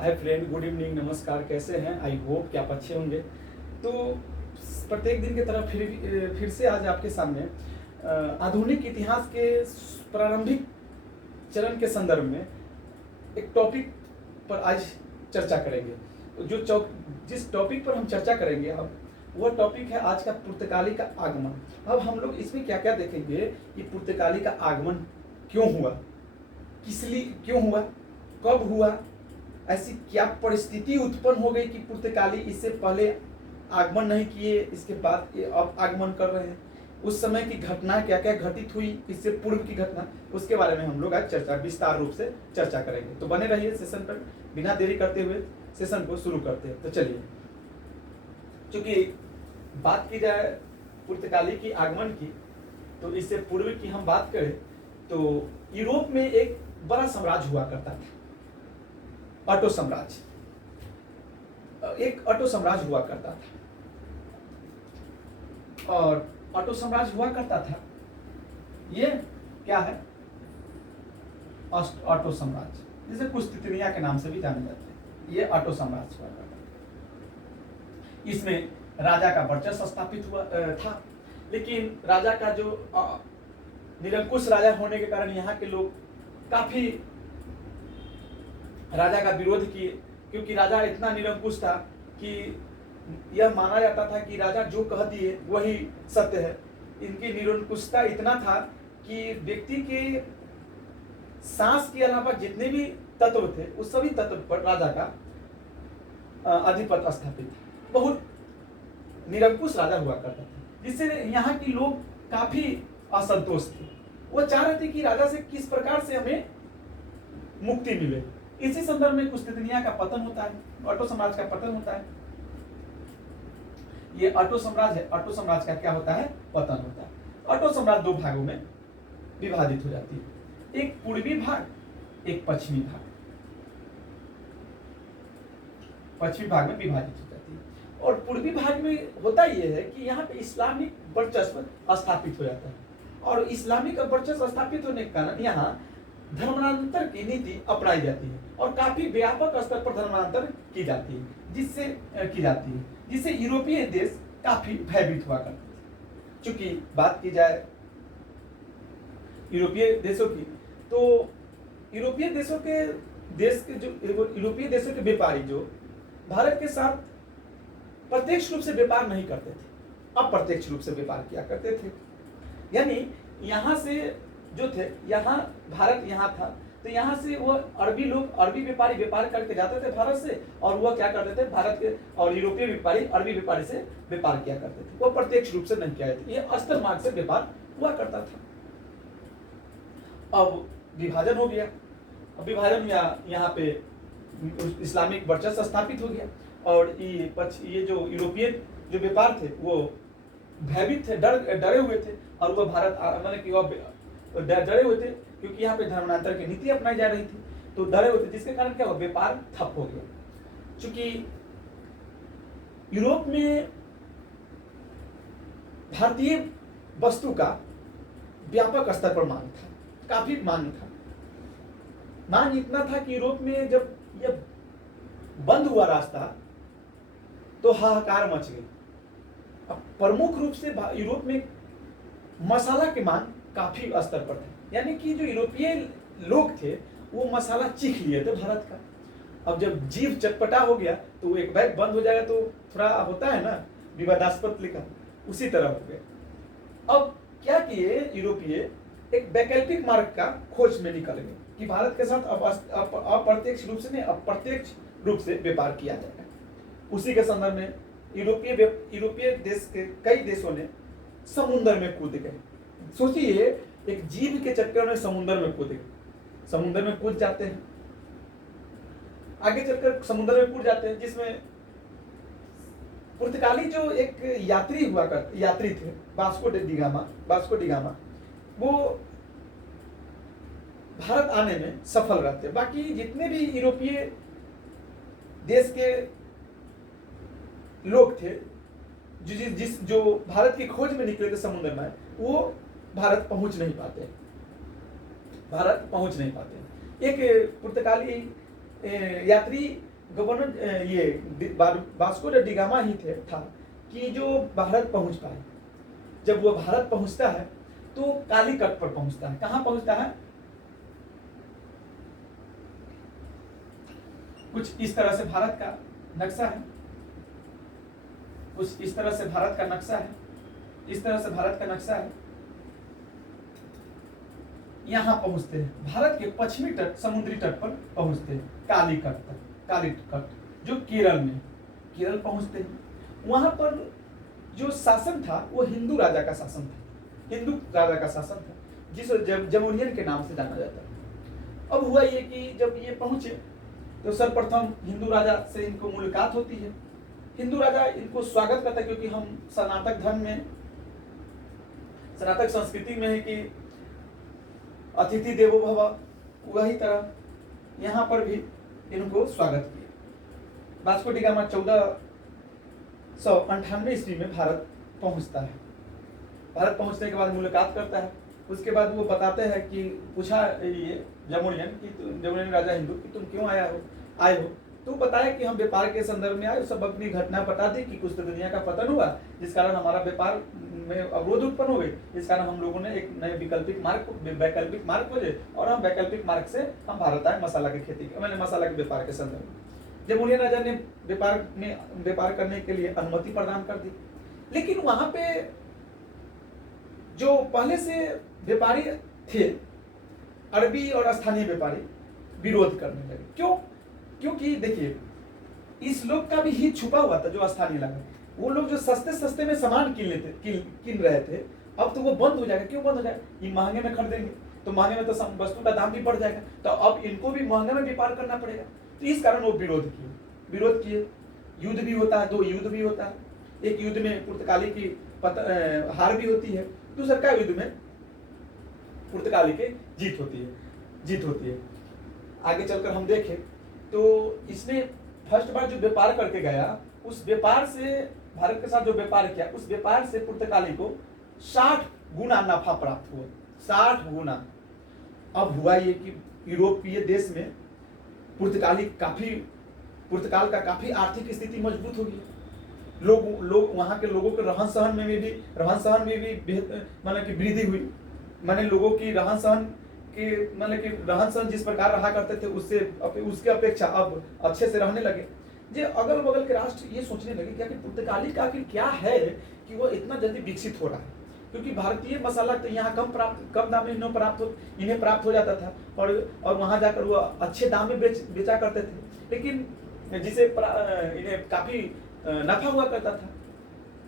Hi friend, good evening, नमस्कार। कैसे हैं? आई होप कि आप अच्छे होंगे। तो प्रत्येक दिन की तरह फिर से आज आपके सामने आधुनिक इतिहास के प्रारंभिक चरण के संदर्भ में एक टॉपिक पर आज चर्चा करेंगे। जिस टॉपिक पर हम चर्चा करेंगे अब वह टॉपिक है आज का पुर्तगाली का आगमन। अब हम लोग इसमें क्या क्या देखेंगे कि पुर्तगाली का आगमन क्यों हुआ, किस लिए क्यों हुआ, कब हुआ, ऐसी क्या परिस्थिति उत्पन्न हो गई कि पुर्तगाली इससे पहले आगमन नहीं किए, इसके बाद अब आगमन कर रहे हैं। उस समय की घटना क्या क्या घटित हुई, इससे पूर्व की घटना, उसके बारे में हम लोग आज विस्तार रूप से चर्चा करेंगे। तो बने रहिए सेशन पर। बिना देरी करते हुए सेशन को शुरू करते हैं। तो चलिए, चूंकि बात की जाए पुर्तगाली की आगमन की, तो इससे पूर्व की हम बात करें तो यूरोप में एक बड़ा साम्राज्य हुआ करता था, ऑटो साम्राज्य। एक ऑटो साम्राज्य हुआ करता था, और ऑटो साम्राज्य हुआ करता था। ये क्या है? ऑटो साम्राज्य, जिसे कुस्तिनिया के नाम से भी जाने जाते हैं। ये ऑटो साम्राज्य हुआ करता था। इसमें राजा का वर्चस्व स्थापित हुआ था, लेकिन राजा का जो निरंकुश राजा होने के कारण यहाँ के लोग काफी राजा का विरोध किए, क्योंकि राजा इतना निरंकुश था कि यह माना जाता था कि राजा जो कह दिए वही सत्य है। इनकी निरंकुशता इतना था कि व्यक्ति के सांस के अलावा जितने भी तत्व थे उस सभी तत्व पर राजा का आधिपत्य स्थापित था। बहुत निरंकुश राजा हुआ करता था, जिससे यहाँ के लोग काफी असंतोष थे। वो चाह रहे थे कि राजा से किस प्रकार से हमें मुक्ति मिले। इसी संदर्भ में कुस्तिनिया का पतन होता है, ऑटो साम्राज्य का पतन होता है। ये ऑटो साम्राज्य है, ऑटो साम्राज्य का क्या होता है? पतन होता है। ऑटो साम्राज्य दो भागों में विभाजित हो जाती है, एक पूर्वी भाग, एक पश्चिमी भाग। पश्चिमी भाग में विभाजित हो जाती है, और पूर्वी भाग में होता यह है कि यहाँ पे इस्लामिक वर्चस्व स्थापित हो जाता है, और इस्लामिक वर्चस्व स्थापित होने के कारण यहाँ धर्मांतर की नीति अपनाई जाती है, और काफी व्यापक स्तर पर धर्मांतर की जाती है, जिससे यूरोपीय देश काफी भयभीत हुआ करते थे। चूंकि बात की जाए यूरोपीय देशों की, तो यूरोपीय देशों के व्यापारी जो भारत के साथ प्रत्यक्ष रूप से व्यापार नहीं करते थे, अप्रत्यक्ष रूप से व्यापार किया करते थे। यानी यहाँ से जो थे, यहाँ भारत यहाँ था, तो यहाँ से वो अरबी व्यापारी व्यापार करके जाते थे भारत से, और वह क्या करते थे, भारत के और यूरोपीय व्यापारी अरबी व्यापारी से व्यापार किया करते थे। वो प्रत्यक्ष रूप से नहीं किया जाते, ये अस्तर मार्ग से व्यापार हुआ करता था। अब विभाजन हो गया, अब विभाजन यहाँ पे इस्लामिक वर्चस्व स्थापित हो गया, और ये जो यूरोपीय जो व्यापार थे वो भयभीत थे, डरे हुए थे, और वह भारत मतलब कि वह डरे हुए थे, क्योंकि यहाँ पे धर्मांतर की नीति अपनाई जा रही थी, तो डरे हुए थे, जिसके कारण क्या हुआ, व्यापार ठप हो गया। चूंकि यूरोप में भारतीय वस्तु का व्यापक स्तर पर मांग था, काफी मांग था। मांग इतना था कि यूरोप में जब यह बंद हुआ रास्ता तो हाहाकार मच गई। अब प्रमुख रूप से यूरोप में मसाला की मांग काफी स्तर पर था, यानी कि जो यूरोपीय लोग थे वो मसाला चीख लिए थे भारत का। अब जब जीव चटपटा हो गया तो एक बैग बंद हो जाएगा तो थोड़ा होता है ना, विवादास्पद लिखा, उसी तरह हो गया। अब क्या किए यूरोपीय, एक वैकल्पिक मार्ग का खोज में निकल गए कि भारत के साथ अब अप्रत्यक्ष रूप से नहीं, अप्रत्यक्ष रूप से व्यापार किया जाएगा। उसी के संदर्भ में यूरोपीय देश के कई देशों ने समुद्र में कूद गए। सोचिए, एक जीव के चक्कर में समुद्र में कूद गए, समुद्र में कूद जाते हैं, आगे चलकर समुद्र में कूद जाते हैं, जिसमें पुर्तगाली जो एक यात्री थे, वास्को डिगामा, वो भारत आने में सफल रहते। बाकी जितने भी यूरोपीय देश के लोग थे जो भारत की खोज में निकले थे समुद्र में, वो भारत पहुंच नहीं पाते। एक पुर्तगाली यात्री गवर्नर वास्को द डिगामा ही था कि जो भारत पहुंच पाए। जब वो भारत पहुंचता है तो कालीकट पर पहुंचता है। कहां पहुंचता है? कुछ इस तरह से भारत का नक्शा है, कुछ इस तरह से भारत का नक्शा है, इस तरह से भारत का नक्शा है। यहां पहुंचते हैं, भारत के पश्चिमी तट, समुद्री तट पर पहुंचते हैं, कालीकट तक, कालीकट जो केरल में, केरल पहुंचते हैं। वहां पर जो शासन था वो हिंदू राजा का शासन था, हिंदू राजा का शासन था, जिसे जमोरियन के नाम से जाना जाता है। अब हुआ ये कि जब ये पहुंचे तो सर्वप्रथम हिंदू राजा से इनको मुलाकात होती है। हिंदू राजा इनको स्वागत करता है, क्योंकि हम सनातन धर्म में, सनातन संस्कृति में है कि अतिथि देवो भव, वही तरह यहाँ पर भी इनको स्वागत किया। वास्को डी गामा 1498 ईस्वी में भारत पहुंचता है। भारत पहुंचने के बाद मुलाकात करता है। उसके बाद वो बताते हैं कि पूछा ये जमुनियन राजा हिंदू कि तुम क्यों आए हो। तो बताया कि हम व्यापार के संदर्भ में आए, सब अपनी घटना बता दी कि कुछ तो दुनिया का पतन हुआ, जिस कारण हमारा व्यापार में अवरोध उत्पन्न हो गई। इस कारण हम लोगों ने एक नए वैकल्पिक मार्ग खोजे और हम वैकल्पिक मार्ग से हम भारत आए मसाला की खेती, मैंने मसाला के व्यापार के संदर्भ में। जमुनियन राजा ने व्यापार करने के लिए अनुमति प्रदान कर दी, लेकिन वहां पे जो पहले से व्यापारी थे, अरबी और स्थानीय व्यापारी विरोध करने लगे। क्यों? क्योंकि देखिए, इस लोग का भी हित छुपा हुआ था, जो स्थानीय लगा। वो लोग जो सस्ते में सामान किन रहे थे, अब तो वो बंद हो जाएगा। क्यों बंद हो जाएगा? ये महंगे में खरीदेंगे तो महंगे में तो वस्तु का दाम भी बढ़ जाएगा, तो अब इनको भी महंगे में व्यापार करना पड़ेगा। तो इस कारण वो विरोध किए। युद्ध भी होता है, 2 युद्ध भी होता है। एक युद्ध में पुर्तगाली की हार भी होती है, दूसरा युद्ध में पुर्तगाली की जीत होती है। आगे चलकर हम देखें तो इसने फर्स्ट बार जो व्यापार करके गया, उस व्यापार से, भारत के साथ जो व्यापार किया, उस व्यापार से पुर्तगाली को 60 गुना नफा प्राप्त हुआ, 60 गुना। अब हुआ ये कि यूरोपीय देश में पुर्तगाल का काफी आर्थिक स्थिति मजबूत हो गई। लोग वहां के लोगों के रहन सहन में भी मतलब कि वृद्धि हुई। माने लोगों की रहन सहन जिस प्रकार रहा करते थे, उसके अपेक्षा अब अच्छे से रहने लगे। जे अगल बगल के राष्ट्र ये सोचने लगे कि पुर्तगाली का आखिर क्या है कि वो इतना जल्दी विकसित हो रहा है, क्योंकि भारतीय मसाला तो यहाँ कम दाम में इन्हें प्राप्त हो जाता था, और वहां जाकर वो अच्छे दाम में बेचा करते थे, लेकिन जिसे इन्हें काफी नफा हुआ करता था।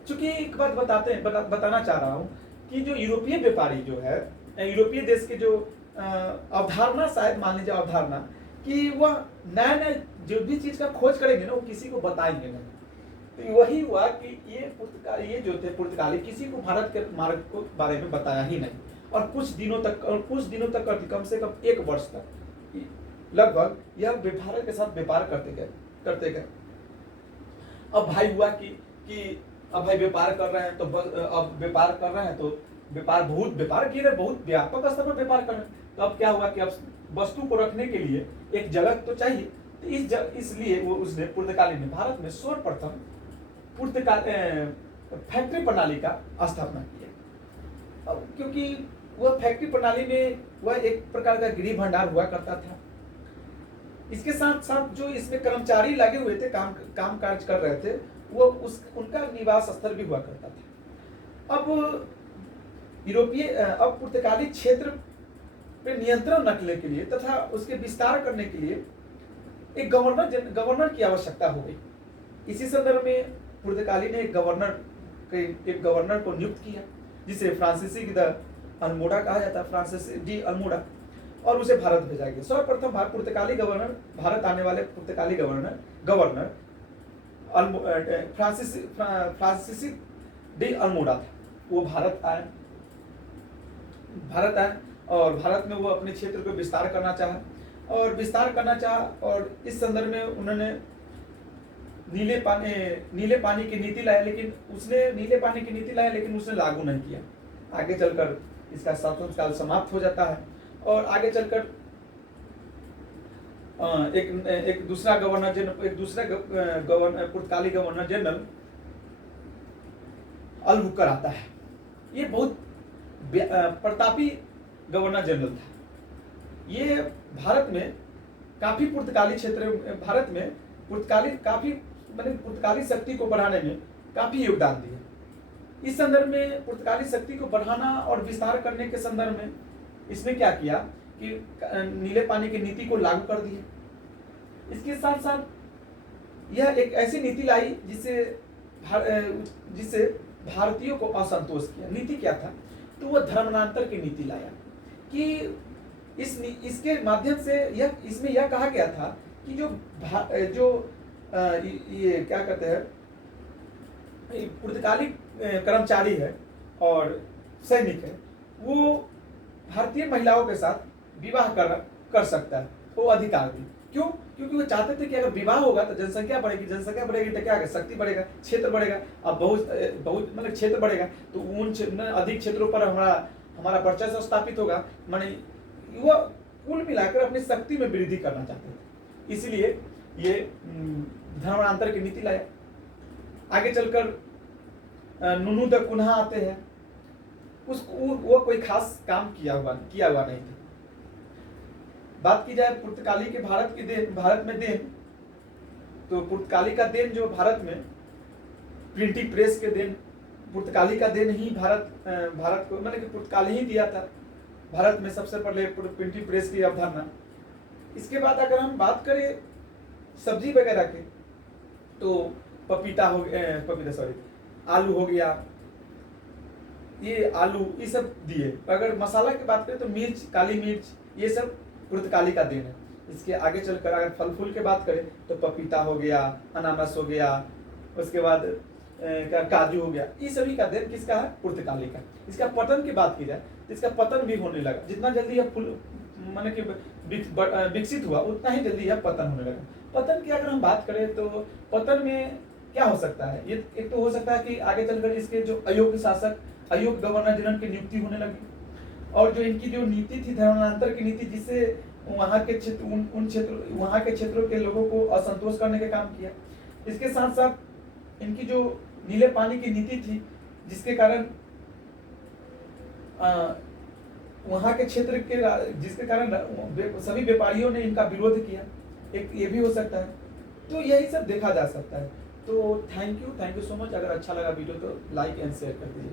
चूंकि एक बात बताना चाह रहा हूँ कि जो यूरोपीय व्यापारी जो है, यूरोपीय देश के जो अवधारणा, शायद मान लीजिए अवधारणा, कि वह नया जो भी चीज का खोज करेंगे ना, वो किसी को बताएंगे नहीं। तो वही हुआ कि ये जो थे पुर्तगाली, किसी को भारत के मार्ग को बारे में बताया ही नहीं, और कुछ दिनों तक कम से कम 1 वर्ष तक लगभग यह भारत के साथ व्यापार करते गए। अब भाई हुआ कि अब भाई व्यापार कर रहे हैं तो व्यापार किए रहे, बहुत व्यापक स्तर पर व्यापार कर रहे हैं। तो अब क्या हुआ कि अब वस्तु को रखने के लिए एक जगह तो चाहिए। तो इसलिए उसने पुर्तगाली ने भारत में सर्वप्रथम फैक्ट्री प्रणाली का स्थापना किया। अब क्योंकि वह फैक्ट्री प्रणाली में वह एक प्रकार का गृह भंडार हुआ करता था। इसके साथ साथ जो इसमें कर्मचारी लगे हुए थे, काम काज कर रहे थे, वो उनका निवास स्थल भी हुआ करता था। अब पुर्तगाली क्षेत्र पे नियंत्रण रखने के लिए तथा उसके विस्तार करने के लिए एक गवर्नर की आवश्यकता हो गई। इसी संदर्भ में पुर्तगाली ने एक गवर्नर को नियुक्त किया, जिसे फ्रांसीसी द अल्मोड़ा कहा जाता है, फ्रांसीसी डी अल्मोड़ा, और उसे भारत भेजा गया। सर्वप्रथम भारत आने वाले पुर्तगाली गवर्नर फ्रांसीसी डी अल्मोड़ा था। वो भारत आए और भारत में वो अपने क्षेत्र को विस्तार करना चाहा, और इस संदर्भ में उन्होंने नीले पानी की नीति लाया, लेकिन उसने लागू नहीं किया। आगे चलकर इसका शासनकाल समाप्त हो जाता है, और आगे चलकर एक दूसरा गवर्नर जनरल, एक दूसरा गवर्नर, पुर्तगाली गवर्नर जनरल अलबुकर आता है। ये बहुत प्रतापी गवर्नर जनरल था। ये भारत में काफी पुर्तगाली क्षेत्र, भारत में पुर्तगाली शक्ति को बढ़ाने में काफी योगदान दिया। इस संदर्भ में पुर्तगाली शक्ति को बढ़ाना और विस्तार करने के संदर्भ में इसने क्या किया कि नीले पानी की नीति को लागू कर दिया। इसके साथ साथ यह एक ऐसी नीति लाई जिससे भारतीयों को असंतोष किया। नीति क्या था? तो वह धर्मांतर की नीति लाया कि इसके माध्यम से इसमें यह कहा गया था कि ये क्या कहते हैं, पुर्तगाली कर्मचारी है और सैनिक है, वो भारतीय महिलाओं के साथ विवाह कर सकता है, वो अधिकार दी। क्यों? क्योंकि वो चाहते थे कि अगर विवाह होगा तो जनसंख्या बढ़ेगी तो क्या होगा, शक्ति बढ़ेगा, क्षेत्र बढ़ेगा। अब बहुत मतलब क्षेत्र बढ़ेगा तो उन अधिक क्षेत्रों पर हमारा वर्चस्व स्थापित होगा। माने वह कुल मिलाकर अपनी शक्ति में वृद्धि करना चाहते थे, इसलिए ये धर्मांतर की नीति लाया। आगे चलकर नुनू द कुन्हा आते हैं। वो कोई खास काम किया हुआ नहीं था। बात की जाए पुर्तगाली के भारत में देन, तो पुर्तगाली का देन जो भारत में प्रिंटिंग प्रेस के देन, पुर्तगाली का देन ही भारत को मतलब कि पुर्तगाली ही दिया था भारत में सबसे पहले प्रिंटिंग प्रेस की अवधारणा। इसके बाद अगर हम बात करें सब्जी वगैरह के, तो आलू हो गया, ये सब दिए। अगर मसाला की बात करें तो मिर्च, काली मिर्च, ये सब पुर्तगाली का देन है। इसके आगे चलकर अगर फल फूल की बात करें तो पपीता हो गया, अनानास हो गया, उसके बाद काजू हो गया, ये सभी का देन किसका है? पुर्तगाली का। इसका पतन की बात की जाए तो इसका पतन भी होने लगा। जितना जल्दी यह फूल माने कि विकसित हुआ उतना ही जल्दी यह पतन होने लगा। पतन की अगर हम बात करें तो पतन में क्या हो सकता है? ये एक तो हो सकता है कि आगे चलकर इसके जो अयोग्य शासक, अयोग्य गवर्नर जनरल की नियुक्ति होने लगी, और जो इनकी जो नीति थी धर्मांतर की नीति, जिससे वहाँ के क्षेत्रों के लोगों को असंतोष करने का काम किया। इसके साथ साथ इनकी जो नीले पानी की नीति थी, जिसके कारण वहाँ के क्षेत्र के जिसके कारण सभी व्यापारियों ने इनका विरोध किया, एक ये भी हो सकता है। तो यही सब देखा जा सकता है। तो थैंक यू सो मच। अगर अच्छा लगा वीडियो तो लाइक एंड शेयर कर दीजिए।